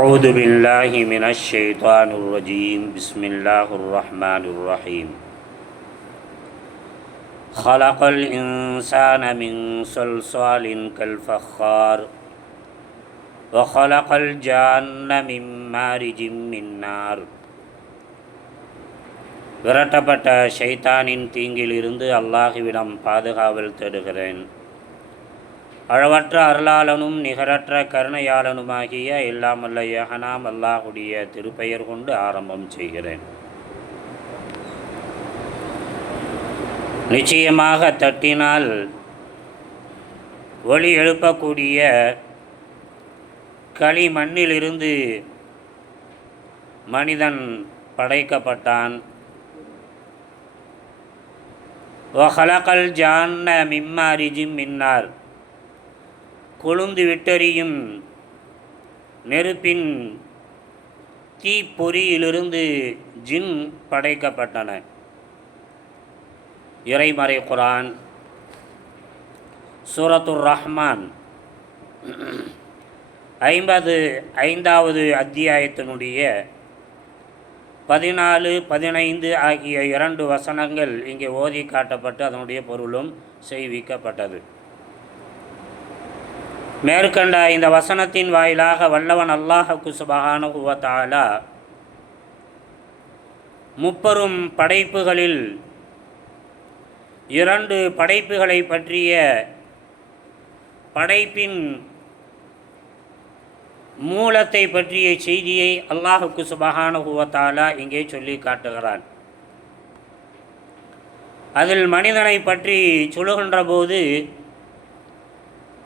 أعوذ بالله من الشيطان الرجيم بسم الله الرحمن الرحيم خلق الإنسان من صلصال كالفخار وخلق الجان من مارج من نار. விரட்டப்பட்ட ஷைத்தானின் தீங்கிலிருந்து அல்லாஹுவிடம் பாதுகாவல் தேடுகிறேன். அளவற்ற அருளாளனும் நிகரற்ற கருணையாளனுமாகிய எல்லாமல்ல யஹனாம் அல்லாஹுடைய திருப்பெயர் கொண்டு ஆரம்பம் செய்கிறேன். நிச்சயமாக தட்டினால் ஒளி எழுப்பக்கூடிய களிமண்ணிலிருந்து மனிதன் படைக்கப்பட்டான். வஹலகல் ஜான்ன மின் மாரிஜின் மின் நார், கொழுந்து விட்டெறியும் நெருப்பின் தீப்பொறியிலிருந்து ஜின் படைக்கப்பட்டன. இறைமறை குர்ஆன் சூரத்துர் ரஹ்மான் 55வது அத்தியாயத்தினுடைய 14, 15 ஆகிய 2 வசனங்கள் இங்கே ஓதி காட்டப்பட்டு அதனுடைய பொருளும் செய்விக்கப்பட்டது. மேற்கண்ட இந்த வசனத்தின் வாயிலாக வல்லவன் அல்லாஹ்வுக்கு சுப்ஹானஹு வ தஆலா முப்பெரும் படைப்புகளில் 2 படைப்புகளை பற்றிய படைப்பின் மூலத்தை பற்றிய செய்தியை அல்லாஹ்வுக்கு சுப்ஹானஹு வ தஆலா இங்கே சொல்லி காட்டுகிறான். அதில் மனிதனை பற்றி சொல்லுகின்ற போது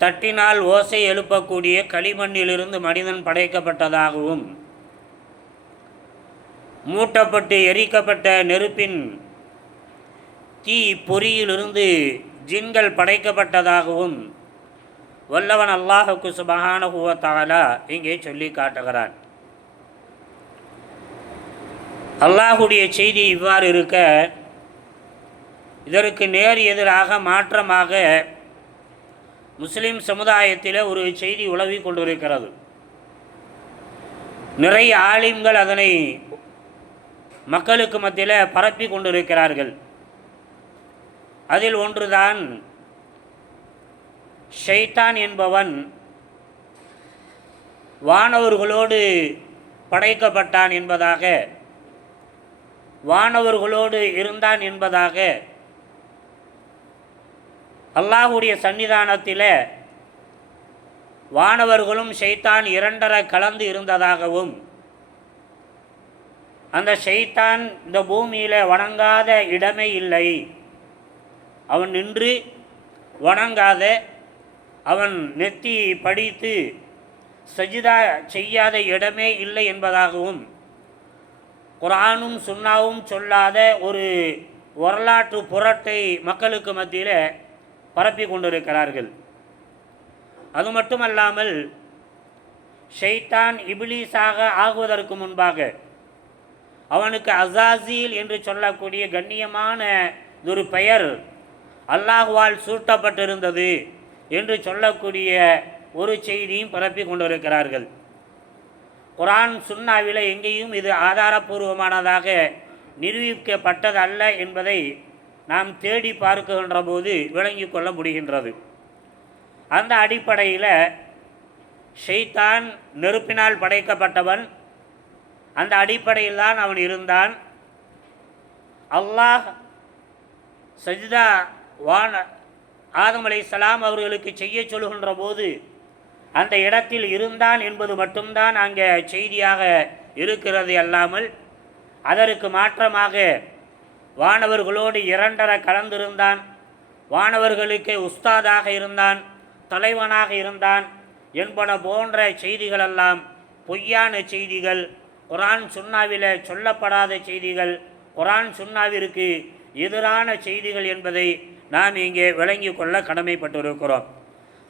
தட்டினால் ஓசை எழுப்பக்கூடிய களிமண்ணிலிருந்து மனிதன் படைக்கப்பட்டதாகவும், மூட்டப்பட்டு எரிக்கப்பட்ட நெருப்பின் தீ பொறியிலிருந்து ஜின்கள் படைக்கப்பட்டதாகவும் வல்லவன் அல்லாஹ்வுக்கு சுப்ஹானஹு வ தஆலா இங்கே சொல்லி காட்டுகிறான். அல்லாஹுடைய செய்தி இவ்வாறு இருக்க, இதற்கு நேர் எதிராக மாற்றமாக முஸ்லிம் சமுதாயத்தில் ஒரு செய்தி உலவி கொண்டிருக்கிறது. நிறைய ஆலிம்கள் அதனை மக்களுக்கு மத்தியில் பரப்பி கொண்டிருக்கிறார்கள். அதில் ஒன்றுதான் ஷைத்தான் என்பவன் வானவர்களோடு படைக்கப்பட்டான் என்பதாக, வானவர்களோடு இருந்தான் என்பதாக அல்லாஹுடைய சன்னிதானத்தில் வானவர்களும் ஷைத்தான் 2 கலந்து இருந்ததாகவும், அந்த ஷைத்தான் இந்த பூமியில் வணங்காத இடமே இல்லை, அவன் நின்று வணங்காத, அவன் நெத்தி படித்து சஜிதா செய்யாத இடமே இல்லை என்பதாகவும் குர்ஆனும் சுன்னாவும் சொல்லாத ஒரு வரலாற்று புரட்டை மக்களுக்கு மத்தியில் பரப்பி கொண்டிருக்கிறார்கள். அது மட்டுமல்லாமல் ஷைத்தான் இப்லீஸாக ஆகுவதற்கு முன்பாக அவனுக்கு அஸாஸீல் என்று சொல்லக்கூடிய கண்ணியமான ஒரு பெயர் அல்லாஹ்வால் சூட்டப்பட்டிருந்தது என்று சொல்லக்கூடிய ஒரு செய்தியும் பரப்பி கொண்டிருக்கிறார்கள். குர்ஆன் சுன்னாவில் எங்கேயும் இது ஆதாரபூர்வமானதாக நிரூபிக்கப்பட்டதல்ல என்பதை நாம் தேடி பார்க்கின்ற போது விளங்கி கொள்ள முடிகின்றது. அந்த அடிப்படையில் ஷைத்தான் நெருப்பினால் படைக்கப்பட்டவன், அந்த அடிப்படையில் தான் அவன் இருந்தான். அல்லாஹ் சஜிதா ஆதம் அலைஹிஸ்ஸலாம் அவர்களுக்கு செய்ய சொல்கின்ற போது அந்த இடத்தில் இருந்தான் என்பது மட்டும்தான் அங்கே செய்தியாக இருக்கிறது அல்லாமல், அதற்கு மாற்றமாக வானவர்களோடு 2 கலந்திருந்தான், வானவர்களுக்கு உஸ்தாதாக இருந்தான், தலைவனாக இருந்தான் என்பன போன்ற செய்திகளெல்லாம் பொய்யான செய்திகள், குர்ஆன் சுன்னாவில் சொல்லப்படாத செய்திகள், குர்ஆன் சுன்னாவிற்கு எதிரான செய்திகள் என்பதை நாம் இங்கே விளங்கி கொள்ள கடமைப்பட்டிருக்கிறோம்.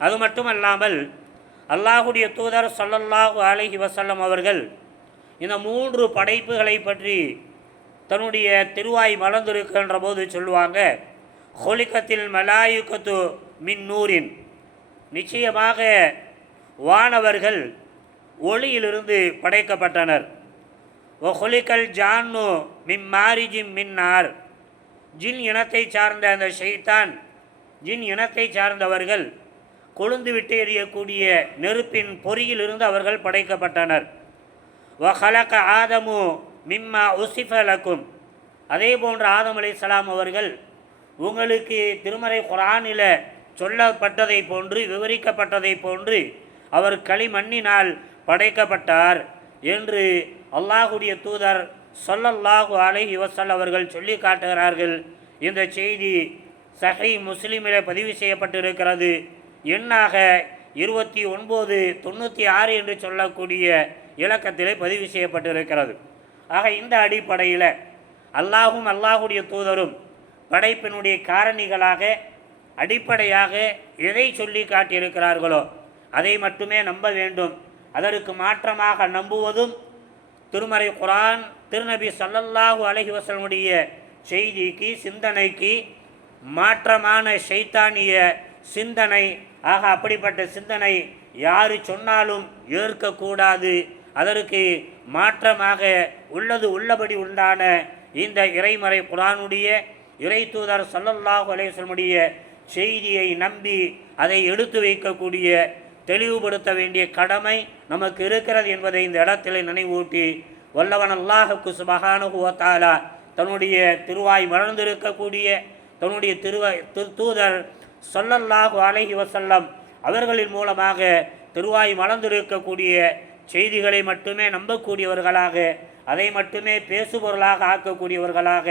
அது மட்டுமல்லாமல் அல்லாஹுடைய தூதர் ஸல்லல்லாஹு அலைஹி வஸல்லம் அவர்கள் இந்த 3 படைப்புகளை பற்றி தன்னுடைய திருவாய் மலர்ந்திருக்கின்ற போது சொல்லுவாங்க, ஹொலிகத்தில் மலாயிகத்து மின் நூரின், நிச்சயமாக வானவர்கள் ஒளியிலிருந்து படைக்கப்பட்டனர். ஒஹுலிகல் ஜான்னு மிம்மாரிஜிம் மின்னார், ஜின் இனத்தை சார்ந்த அந்த ஷைத்தான், ஜின் இனத்தை சார்ந்தவர்கள் கொழுந்து விட்டு எறியக்கூடிய நெருப்பின் பொறியிலிருந்து அவர்கள் படைக்கப்பட்டனர். வஹலக ஆதமு மிம்மா உசிஃபலக்கும், அதே போன்று ஆதம் அலைஹிஸ்ஸலாம் அவர்கள் உங்களுக்கு திருமறை குர்ஆனில் சொல்லப்பட்டதை போன்று விவரிக்கப்பட்டதை போன்று அவர் களிமண்ணினால் படைக்கப்பட்டார் என்று அல்லாஹுடைய தூதர் ஸல்லல்லாஹு அலைஹி வஸல்லம் அவர்கள் சொல்லி காட்டுகிறார்கள். இந்த செய்தி சஹீஹ் முஸ்லிமிலே பதிவு செய்யப்பட்டிருக்கிறது. எண்ணாக 2996 என்று சொல்லக்கூடிய இலக்கத்திலே பதிவு செய்யப்பட்டிருக்கிறது. ஆக இந்த அடிப்படையில் அல்லாஹும் அல்லாஹுடைய தூதரும் படைப்பினுடைய காரணிகளாக அடிப்படையாக எதை சொல்லி காட்டியிருக்கிறார்களோ அதை மட்டுமே நம்ப வேண்டும். அதற்கு மாற்றமாக நம்புவதும் திருமறை குர்ஆன், திருநபி ஸல்லல்லாஹு அலைஹி வஸல்லமுடைய செய்திக்கு சிந்தனைக்கு மாற்றமான ஷைத்தானிய சிந்தனை. ஆக அப்படிப்பட்ட சிந்தனை யார் சொன்னாலும் ஏற்கக்கூடாது. அதற்கு மாற்றமாக உள்ளது உள்ளபடி உண்டான இந்த இறைமறை குர்ஆனுடைய இறை தூதர் ஸல்லல்லாஹு அலைஹி வஸல்லமுடைய செய்தியை நம்பி அதை எடுத்து வைக்கக்கூடிய தெளிவுபடுத்த வேண்டிய கடமை நமக்கு இருக்கிறது என்பதை இந்த இடத்திலே நினைவூட்டி, வல்லவன் அல்லாஹுக்கு சுப்ஹானஹு வ தஆலா தன்னுடைய திருவாய் மலர்ந்திருக்கக்கூடிய தன்னுடைய தூதர் ஸல்லல்லாஹு அலைஹி வஸல்லம் அவர்களின் மூலமாக திருவாய் மலர்ந்திருக்கக்கூடிய செய்திகளை மட்டுமே நம்பக்கூடியவர்களாக, அதை மட்டுமே பேசுபொருளாக ஆக்கக்கூடியவர்களாக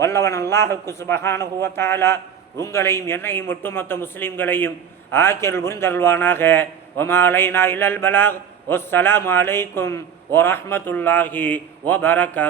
வல்லவன் அல்லாஹுக்கு சுப்ஹானஹு வ தஆலா உங்களையும் என்னையும் ஒட்டுமொத்த முஸ்லிம்களையும் ஆக்கியல் புரிந்தருள்வானாக. வமா அலைனா இல்லல் பலாக். வஸ்ஸலாமு அலைக்கும் வரஹ்மத்துல்லாஹி வபரகாத்துஹு.